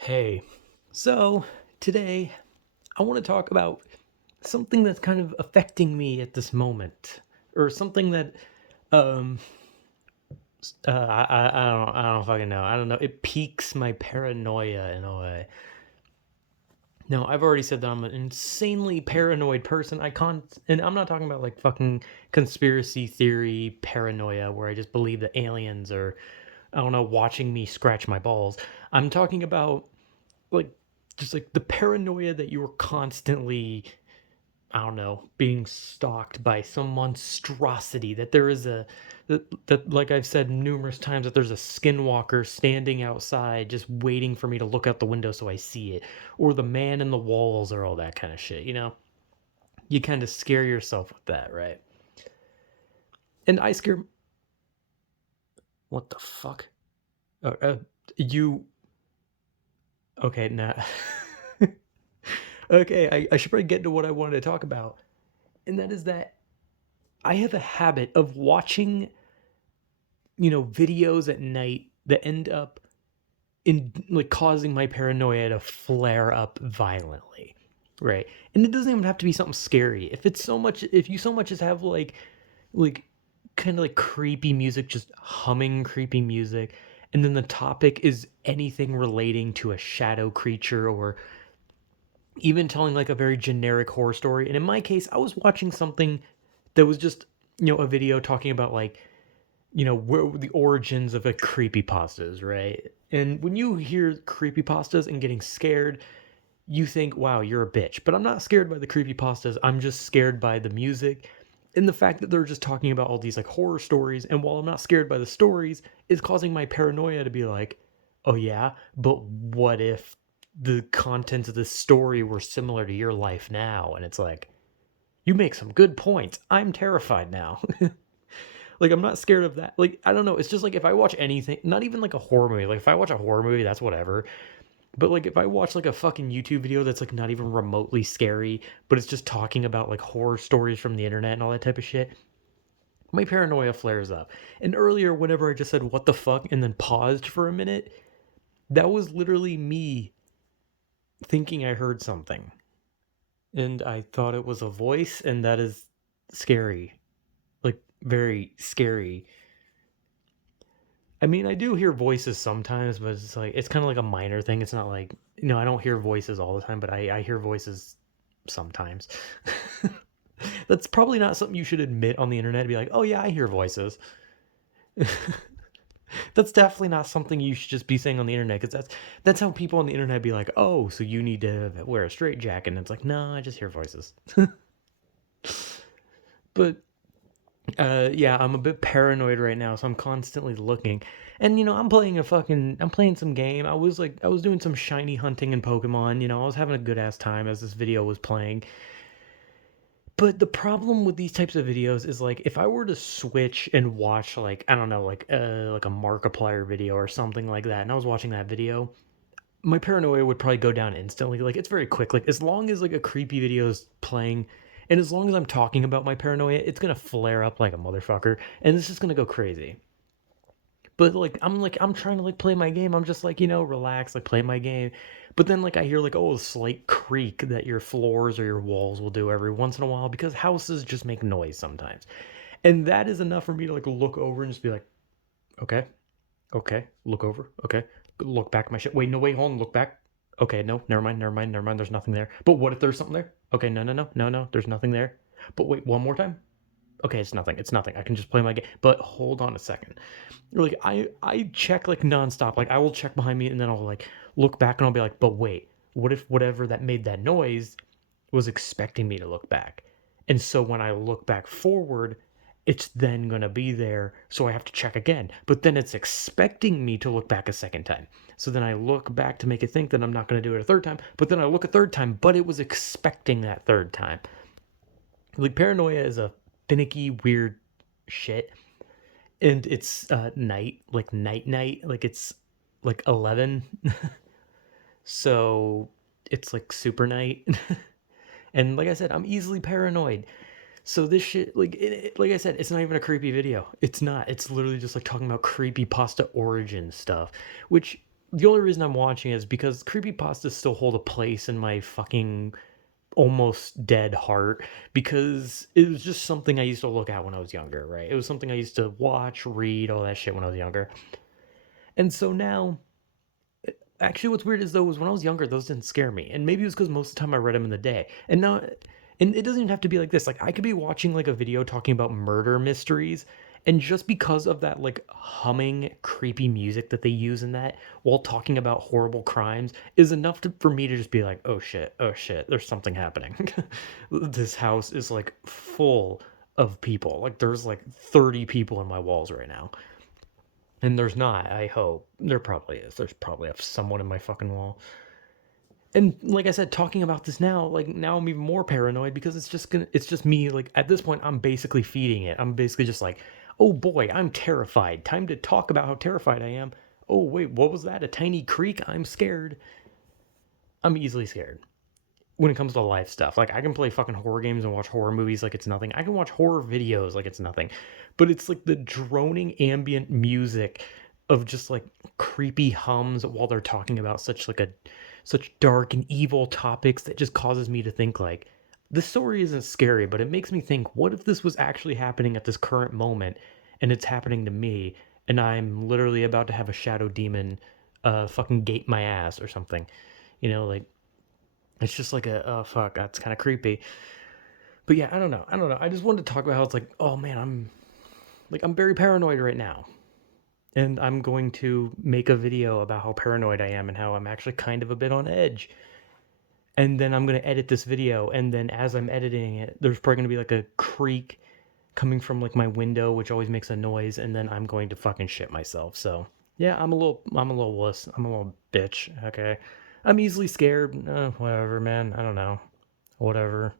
Hey, so today I want to talk about something that's kind of affecting me at this moment, or something that um I don't fucking know. I don't know. It piques my paranoia in a way. Now I've already said that I'm an insanely paranoid person. I can't, and I'm not talking about like fucking conspiracy theory paranoia where I just believe that aliens are, I don't know, watching me scratch my balls. I'm talking about like just like the paranoia that you were constantly, I don't know, being stalked by some monstrosity, that there is that like I've said numerous times, that there's a skinwalker standing outside just waiting for me to look out the window so I see it, or the man in the walls, or all that kind of shit, you kind of scare yourself with that, right? And I scare, what the fuck? uh, uh, you okay now? Okay, I should probably get into what I wanted to talk about, and that is that I have a habit of watching, videos at night that end up in like causing my paranoia to flare up violently. Right. And it doesn't even have to be something scary. If you so much as have like kind of like creepy music, just humming creepy music, and then the topic is anything relating to a shadow creature, or even telling like a very generic horror story. And in my case, I was watching something that was just, a video talking about like, where the origins of a creepypastas, right? And when you hear creepypastas and getting scared, you think, wow, you're a bitch. But I'm not scared by the creepypastas. I'm just scared by the music and the fact that they're just talking about all these like horror stories. And while I'm not scared by the stories, it's causing my paranoia to be like, oh yeah, but what if the contents of the story were similar to your life now? And it's like, you make some good points. I'm terrified now. Like, I'm not scared of that. Like, I don't know. It's just like if I watch anything, not even like a horror movie. Like if I watch a horror movie, that's whatever. But like if I watch like a fucking YouTube video that's like not even remotely scary, but it's just talking about like horror stories from the internet and all that type of shit, my paranoia flares up. And earlier, whenever I just said what the fuck and then paused for a minute, that was literally me thinking I heard something. And I thought it was a voice, and that is scary. Like very scary. I mean, I do hear voices sometimes, but it's like it's kind of like a minor thing. It's not like, I don't hear voices all the time, but I hear voices sometimes. That's probably not something you should admit on the internet to be like, oh yeah, I hear voices. That's definitely not something you should just be saying on the internet, because that's how people on the internet be like, oh, so you need to wear a straight jacket, and it's like, no, I just hear voices. But yeah, I'm a bit paranoid right now, so I'm constantly looking. And I'm playing some game. I was doing some shiny hunting in Pokemon, I was having a good ass time as this video was playing. But the problem with these types of videos is like if I were to switch and watch like, I don't know, like a Markiplier video or something like that, and I was watching that video, my paranoia would probably go down instantly. Like it's very quick. Like as long as like a creepy video is playing, and as long as I'm talking about my paranoia, it's gonna flare up like a motherfucker, and it's just gonna go crazy. But I'm trying to like play my game. I'm just like, relax, like play my game. But then like I hear like, oh, a slight creak that your floors or your walls will do every once in a while, because houses just make noise sometimes. And that is enough for me to like look over and just be like, okay, okay, look over, okay, look back at my shit. Wait, no, wait, hold on, look back. Okay, no, never mind, never mind, never mind. There's nothing there. But what if there's something there? Okay, no, no, no, no, no. There's nothing there. But wait, one more time. Okay, it's nothing. It's nothing. I can just play my game. But hold on a second. Like I check like nonstop. Like I will check behind me, and then I'll like look back, and I'll be like, but wait, what if whatever that made that noise was expecting me to look back? And so when I look back forward, it's then going to be there. So I have to check again. But then it's expecting me to look back a second time. So then I look back to make it think that I'm not going to do it a third time. But then I look a third time, but it was expecting that third time. Like paranoia is a finicky, weird shit. And it's night, like night, like it's like 11. So it's like super night. And like I said, I'm easily paranoid. So this shit, like I said, it's not even a creepy video. It's not. It's literally just like talking about creepy pasta origin stuff, which the only reason I'm watching is because creepypastas still hold a place in my fucking almost dead heart, because it was just something I used to look at when I was younger, right? It was something I used to watch, read, all that shit when I was younger. And so now, actually, what's weird is though was when I was younger, those didn't scare me, and maybe it was because most of the time I read them in the day. And now, and it doesn't even have to be like this. Like I could be watching like a video talking about murder mysteries, and just because of that like humming, creepy music that they use in that while talking about horrible crimes is enough for me to just be like, oh shit, there's something happening. This house is like full of people. Like there's like 30 people in my walls right now. And there's not, I hope. There probably is. There's probably someone in my fucking wall. And like I said, talking about this now, like now I'm even more paranoid because it's just me, like at this point I'm basically feeding it. I'm basically just like, oh boy, I'm terrified. Time to talk about how terrified I am. Oh wait, what was that? A tiny creak? I'm scared. I'm easily scared when it comes to life stuff. Like I can play fucking horror games and watch horror movies like it's nothing. I can watch horror videos like it's nothing. But it's like the droning ambient music of just like creepy hums while they're talking about such dark and evil topics that just causes me to think like the story isn't scary, but it makes me think, what if this was actually happening at this current moment and it's happening to me and I'm literally about to have a shadow demon fucking gate my ass or something. Like it's just like a, oh fuck, that's kind of creepy. But yeah, I don't know. I don't know. I just wanted to talk about how it's like, oh man, I'm very paranoid right now. And I'm going to make a video about how paranoid I am and how I'm actually kind of a bit on edge. And then I'm going to edit this video, and then as I'm editing it, there's probably going to be like a creak coming from like my window, which always makes a noise, and then I'm going to fucking shit myself. So, yeah, I'm a little wuss. I'm a little bitch, okay? I'm easily scared. Whatever, man. I don't know. Whatever.